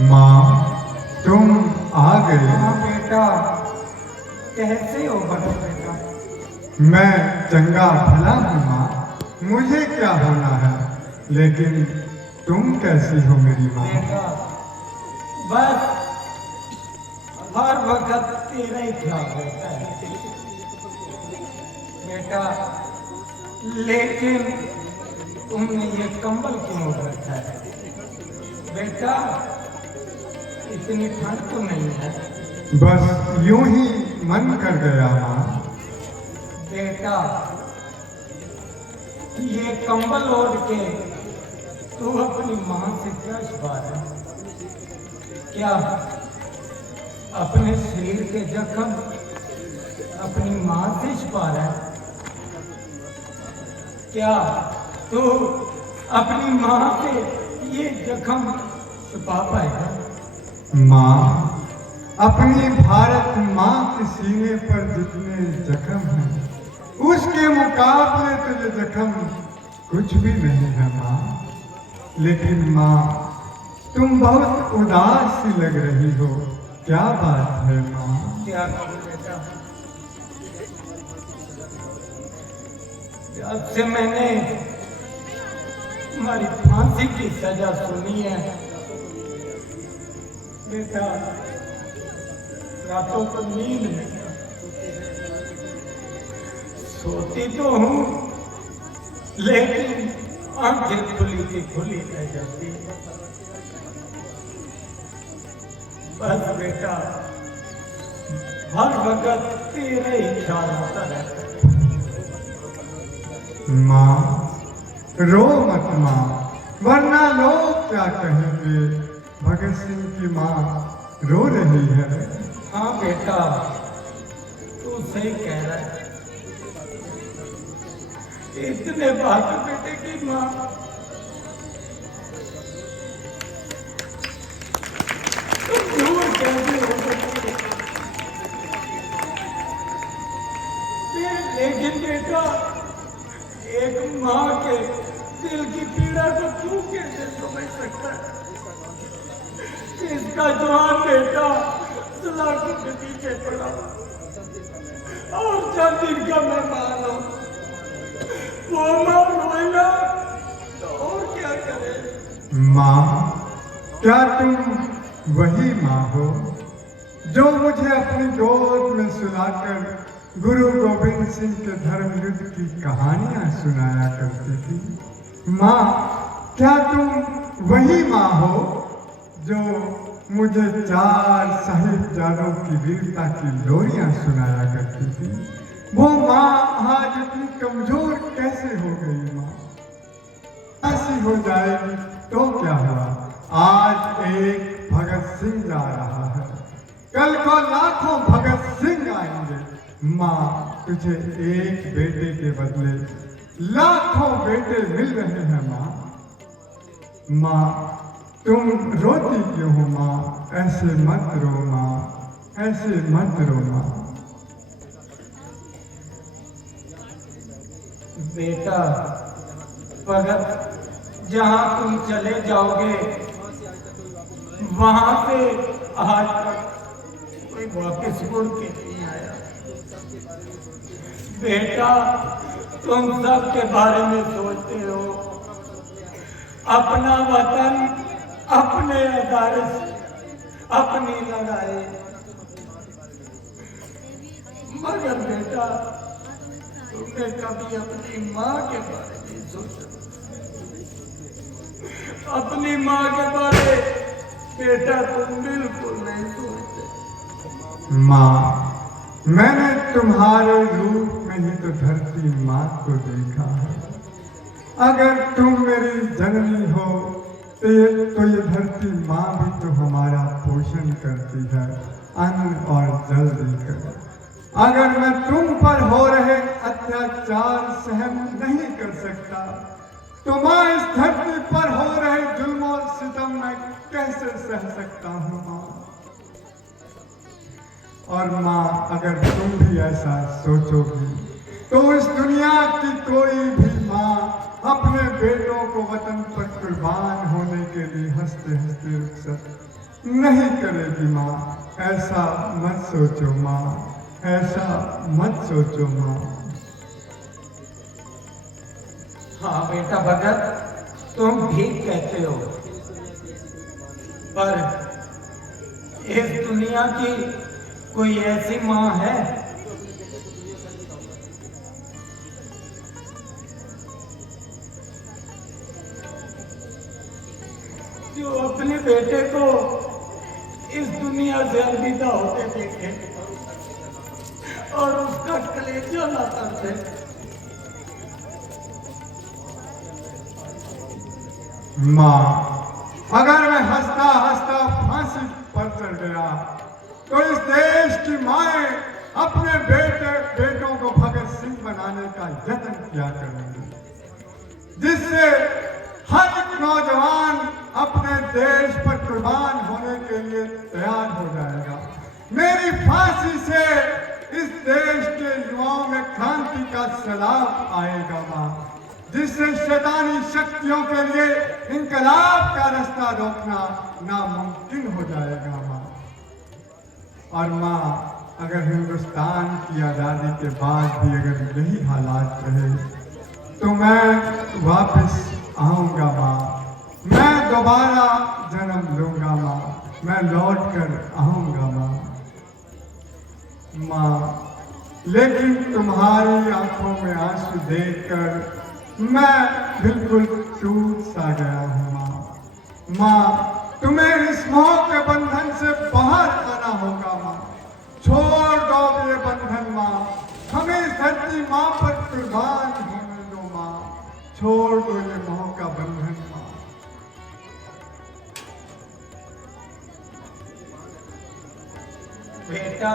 माँ, तुम आ गए। हाँ बेटा, कैसे हो बड़े बेटा? मैं चंगा भला हूँ माँ, मुझे क्या होना है, लेकिन तुम कैसी हो मेरी माँ? बेटा, बस हर वक्त तेरा ही ख्याल रहता है बेटा। लेकिन तुमने ये कंबल क्यों ओढ़ रखा है बेटा? इतनी ठंड तो नहीं है बस यूं ही मन कर गया माँ। बेटा? ये कंबल ओढ़ के तू अपनी माँ से क्या छुपा रहा है? क्या अपने शरीर के जख्म अपनी माँ से छुपा रहा है? क्या तू अपनी माँ से ये जख्म छुपा पाएगा? माँ, अपनी भारत माँ के सीने पर जितने जख्म हैं, उसके मुकाबले तो ये जख्म कुछ भी नहीं है माँ। लेकिन माँ, तुम बहुत उदास सी लग रही हो, क्या बात है माँ? क्या करूं बेटा? जब से मैंने तुम्हारी फांसी की सजा सुनी है बेटा, रातों को नींद नहीं आती। सोती तो हूँ, लेकिन आंखें खुली की खुली रह जाती। बस बेटा, हर वक्त तेरे ही ख्याल आता रहता है। माँ, रो मत माँ, वरना लोग क्या कहेंगे? भगत सिंह की माँ रो रही है। हाँ बेटा, तू सही कह रहा है। इतने बात बेटे की माँ तुम झूठ कैसे हो सकते? लेकिन बेटा, एक माँ के दिल की पीड़ा को तू कैसे समझ सकता है? इसका जवान बेटा सलाखों के पीछे पड़ा और जब इनका मेहमान हो वो माँ रोएगा तो और क्या करे? माँ, क्या तुम वही माँ हो जो मुझे अपनी गोद में सुलाकर गुरु गोविंद सिंह के धर्म युद्ध की कहानियां सुनाया करती थी? माँ, क्या तुम वही माँ हो जो मुझे 4 साहिबजादों की वीरता की लोरियां सुनाया करती थी? वो माँ आज इतनी कमजोर कैसे हो गई माँ? ऐसी हो जाएगी तो क्या हुआ? आज एक भगत सिंह जा रहा है, कल को लाखों भगत सिंह आएंगे। माँ, तुझे एक बेटे के बदले लाखों बेटे मिल रहे हैं माँ। माँ, तुम रोती क्यों हो माँ? ऐसे मत रो माँ, ऐसे मत रो माँ। बेटा, भगत जहां तुम चले जाओगे वहां से आज तक कोई वापस मुड़ के नहीं आया। बेटा, तुम सब के बारे में सोचते हो, अपना वतन अपने अदारे से अपनी लड़ाई, मगर बेटा तुमने कभी अपनी माँ के बारे में सोचा? अपनी माँ के बारे बेटा तुम बिल्कुल नहीं सोचते। माँ, मैंने तुम्हारे रूप में ही तो धरती माँ को देखा है। अगर तुम मेरी जननी हो तो ये धरती माँ भी तो हमारा पोषण करती है, अन्न और जल देकर। अगर मैं तुम पर हो रहे अत्याचार सहन नहीं कर सकता, तो माँ इस धरती पर हो रहे जुल्म और सितम मैं कैसे सह सकता हूँ माँ? और माँ, अगर तुम भी ऐसा सोचोगी तो इस दुनिया की कोई भी माँ अपने बेटों को वतन पर कुर्बान होने के लिए हंसते हंसते रुक नहीं करेगी माँ। ऐसा मत सोचो माँ, ऐसा मत सोचो माँ। हाँ बेटा भगत, तुम ठीक कहते हो, पर इस दुनिया की कोई ऐसी माँ है जो अपने बेटे को इस दुनिया से अलविदा होते देखे और उसका कलेजा ना तरसे। माँ, अगर मैं हंसता हंसता फांसी पर चढ़ गया तो इस देश की माएं अपने बेटों को भगत सिंह बनाने का यत्न किया करेंगी, जिससे हर एक नौजवान अपने देश पर कुर्बान होने के लिए तैयार हो जाएगा। मेरी फांसी से इस देश के युवाओं में क्रांति का सैलाब आएगा माँ, जिससे शैतानी शक्तियों के लिए इंकलाब का रास्ता रोकना नामुमकिन हो जाएगा माँ। और माँ, अगर हिंदुस्तान की आज़ादी के बाद भी अगर यही हालात रहे तो मैं वापस आऊँगा माँ, मैं दोबारा जन्म लूँगा माँ, मैं लौट कर आऊँगा माँ। माँ, लेकिन तुम्हारी आंखों में आंसू देखकर मैं बिल्कुल टूट सा गया हूँ माँ। माँ, तुम्हें इस मोह के बंधन से बाहर आना होगा माँ। छोड़ दो ये बंधन माँ, हमें इस धरती माँ पर कुर्बान होने दो माँ। छोड़ दो ये मोह का बंधन माँ। बेटा,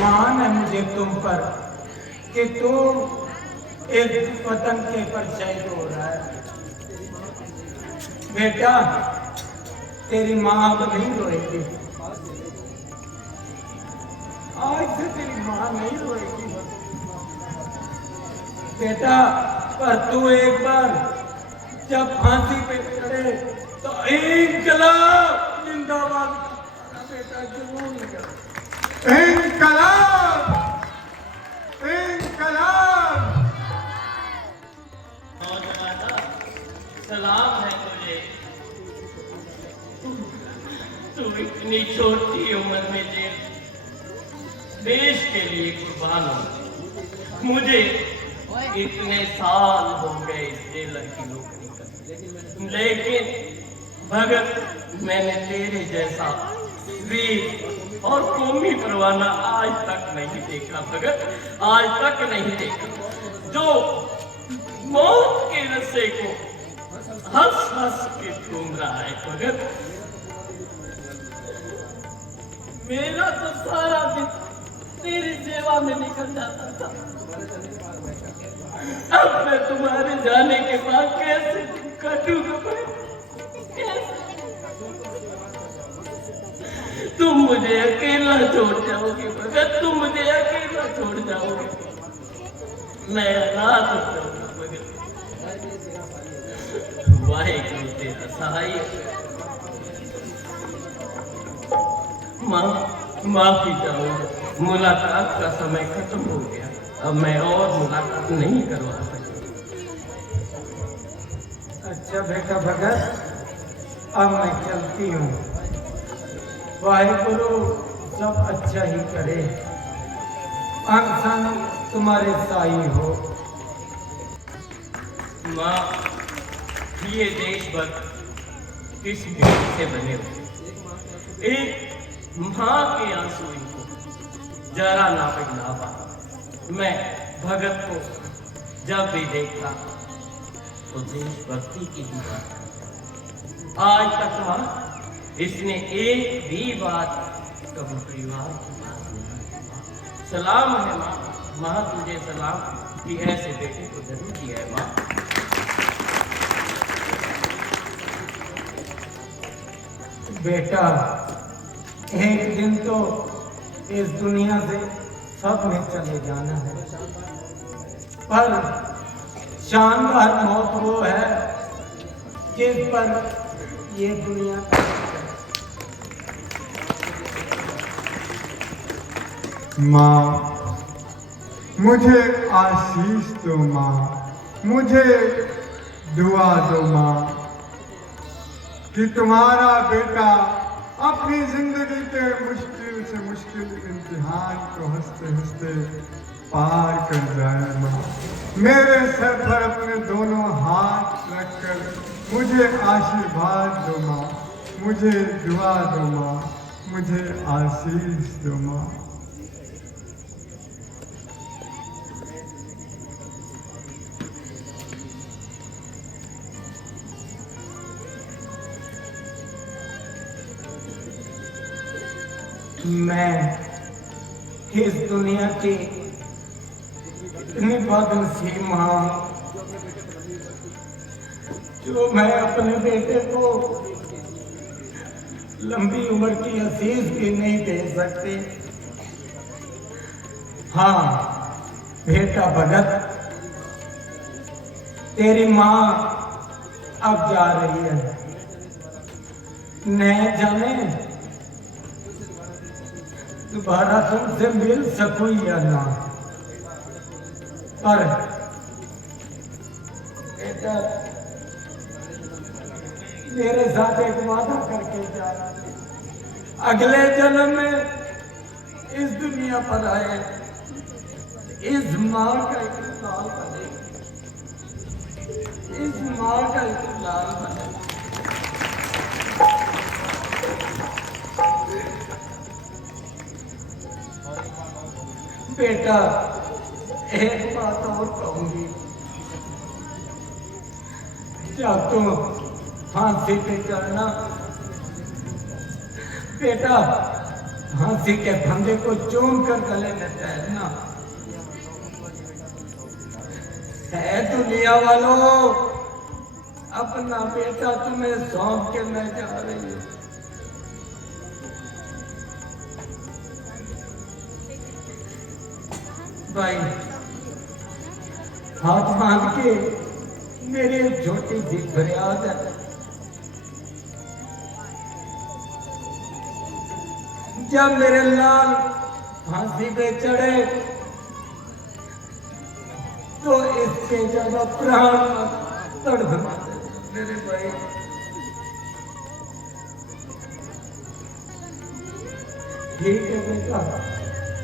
मान है मुझे तुम पर कि तुम एक वतन के पर शहीद हो रहा है। बेटा, तेरी माँ अब नहीं रोएगी, आज से तेरी माँ नहीं रोएगी बेटा। पर तू एक बार जब फांसी पे चढ़े तो इंकलाब जिंदाबाद बेटा जरूर कर। इंकलाब, इंकलाब। नौजवाना, सलाम है तुझे। तू इतनी छोटी उम्र में देश के लिए कुर्बान हो। मुझे इतने साल हो गए इस जेलर की नौकरी करते, लेकिन भगत, मैंने तेरे जैसा वीर और कौमी परवाना आज तक नहीं देखा भगत, आज तक नहीं देखा, जो मौत के रस्से को हंस हंस के घूम रहा है भगत। मेरा तो सारा दिन तेरी सेवा में निकल जाता था, अब मैं तुम्हारे जाने के बाद कैसे काटूंगा? तुम मुझे अकेला छोड़ जाओगे भगत, तुम मुझे अकेला छोड़ जाओगे, मैं अनाथ हो जाऊंगा भगत। वाहेगुरु तेरा सहाय। माफी चाहूंगा, मुलाकात का समय खत्म हो गया, अब मैं और मुलाकात नहीं करवा सकता। अच्छा बेटा भगत, अब मैं चलती हूँ। वाहेगुरु सब अच्छा ही करे, अंग संग तुम्हारे साई हो। माँ, ये देशभक्त किस मिट्टी से बने हो? एक माँ के आंसू इनको जरा ना पिघला पाता। मैं भगत को जब भी देखता तो देशभक्ति की ही बात करता। आज तक माँ, इसने एक भी बात कभी परिवार की बात नहीं की। सलाम है माँ, माँ तुझे सलाम कि ऐसे बेटे को जन्म दिया है माँ। बेटा, एक दिन तो इस दुनिया से सब में चले जाना है, पर शानदार मौत वो है जिस पर ये दुनिया माँ, मुझे आशीष दो माँ, मुझे दुआ दो माँ कि तुम्हारा बेटा अपनी जिंदगी के मुश्किल से मुश्किल इम्तिहान को हंसते हंसते पार कर जाए माँ। मेरे सर पर अपने दोनों हाथ रखकर मुझे आशीर्वाद दो माँ, मुझे दुआ दो माँ, मुझे आशीष दो माँ। मैं इस दुनिया की इतनी बदनसीब मां हूं, जो मैं अपने बेटे को लंबी उम्र की आशीष भी नहीं दे सकती। हाँ बेटा भगत, तेरी मां अब जा रही है, न जाने दोबारा तुमसे मिल सकूं या ना, पर बेटा मेरे साथ एक वादा करके जा, अगले जन्म में इस दुनिया पर आए इस माँ का इकरार बने, इस माँ का इकरार बने। बेटा एक बात और कहूंगी, जब तुम फांसी पे चढ़ना बेटा, फांसी के फंदे को चूम कर गले में तैरना। है दुनिया वालों, अपना बेटा तुम्हें सौंप के मैं जा रही हूँ। भाई हाथ बांध के मेरी एक छोटी सी फरियाद है, जब मेरे लाल फांसी पे चढ़े तो इसके ज्यादा प्राण तड़पना मेरे भाई। ठीक है बेटा।